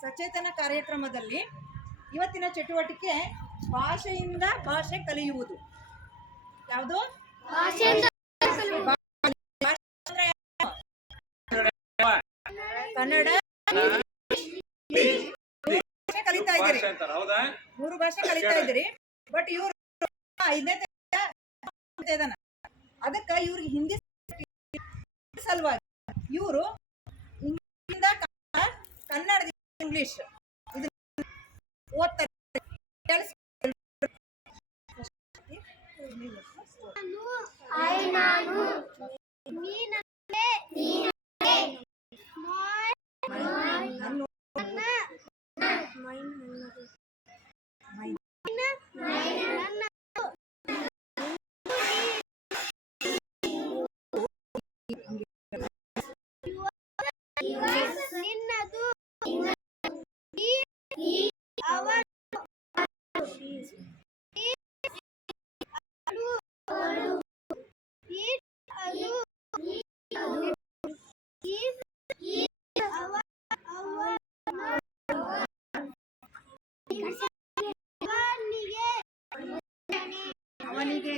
ಸಚೇತನ ಕಾರ್ಯಕ್ರಮದಲ್ಲಿ ಇವತ್ತಿನ ಚಟುವಟಿಕೆ ಭಾಷೆಯಿಂದ ಭಾಷೆ ಕಲಿಯುವುದು. ಯಾವುದು? ಕನ್ನಡ ಕಲಿತಾ ಇದ್ದೀರಿ, 3 ಭಾಷೆ ಕಲಿತಾ ಇದ್ದೀರಿ. ಬಟ್ ಇವ್ರು 5ನೇ ಇದಾನ, ಅದಕ್ಕೆ ಇವ್ರಿಗೆ ಹಿಂದಿ ಸಲುವಾಗಿ ಇವರು ಕನ್ನಡ ಇಂಗ್ಲಿಷ್ ಇದು ಓದ್ತಾರೆ. ಅವನಿಗೆ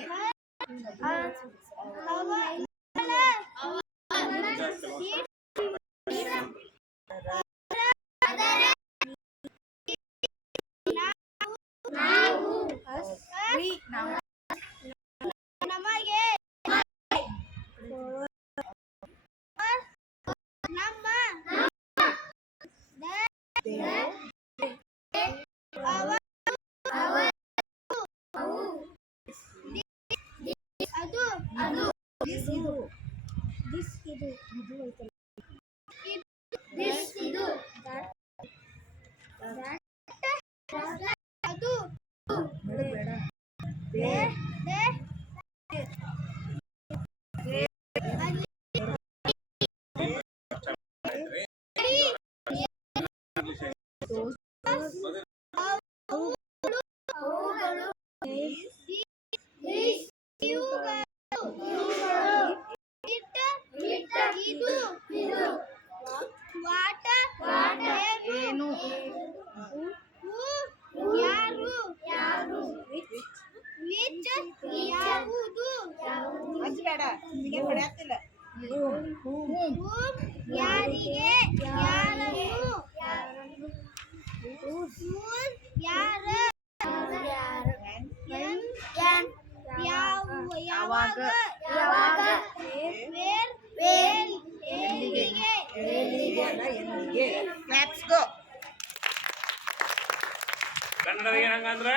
ಕನ್ನಡದಲ್ಲಿ ಏನಂಗಂದ್ರೆ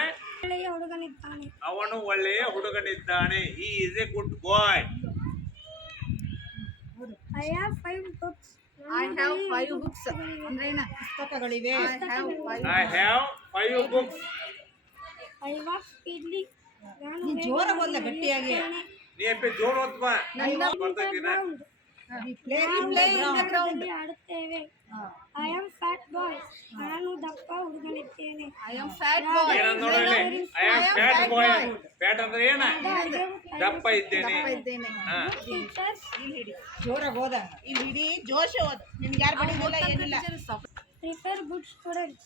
ಅವನು ಒಳ್ಳೆಯ ಹುಡುಗನಿದ್ದಾನೆ. He is a good boy. I have 5 books. ಅಂದ್ರೆ ಏನ ಪುಸ್ತಕಗಳಿವೆ. I have 5 books. I walk speedily. ನೀ ಜೋರ ಓದ್ಲ ಗಟ್ಟಿಯಾಗಿ. ನೀ ಎಪ್ಪೆ ಜೋರ ಓದ್ವಾ. ಬರ್ತಾಕಿನ. We play in the ground. ಆಡುತ್ತೇವೆ. I am fat boy. ನಾನು ದಪ್ಪ ಹುಡುಗನಿದ್ದೇನೆ. I am fat boy. ಏನಂತ ನೋಡಲಿ. I am fat boy. Fat ಅಂದ್ರೆ ಏನ? ದಪ್ಪ ಇದ್ದೇನೆ. ಹಾ. ಜೋರಾಗಿ ಓದ. ಇಲ್ಲಿ ಹಿಡಿ, ಜೋಶ್ ಓದ. ನಿನಗೆ ಯಾರು ಬಿಡೋದಿಲ್ಲ ಏನಿಲ್ಲ. Prepare good students.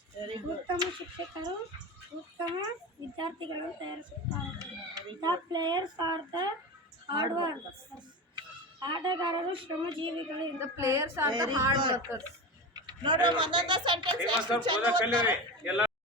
ಉತ್ತಮ ಶಿಕ್ಷಕರು ಉತ್ತಮ ವಿದ್ಯಾರ್ಥಿಗಳನ್ನು ತಯಾರಿಸುತ್ತಾರೆ. The players are the hard workers. ಆಟಗಾರರು ಶ್ರಮಜೀವಿಗಳು. The players are the hard workers. ನೋಡು ಒಂದೊಂದು ಸೆಂಟೆನ್ಸ್ ಎಷ್ಟು ಚೆನ್ನಾಗಿ ಓದ್ತಾರೆ.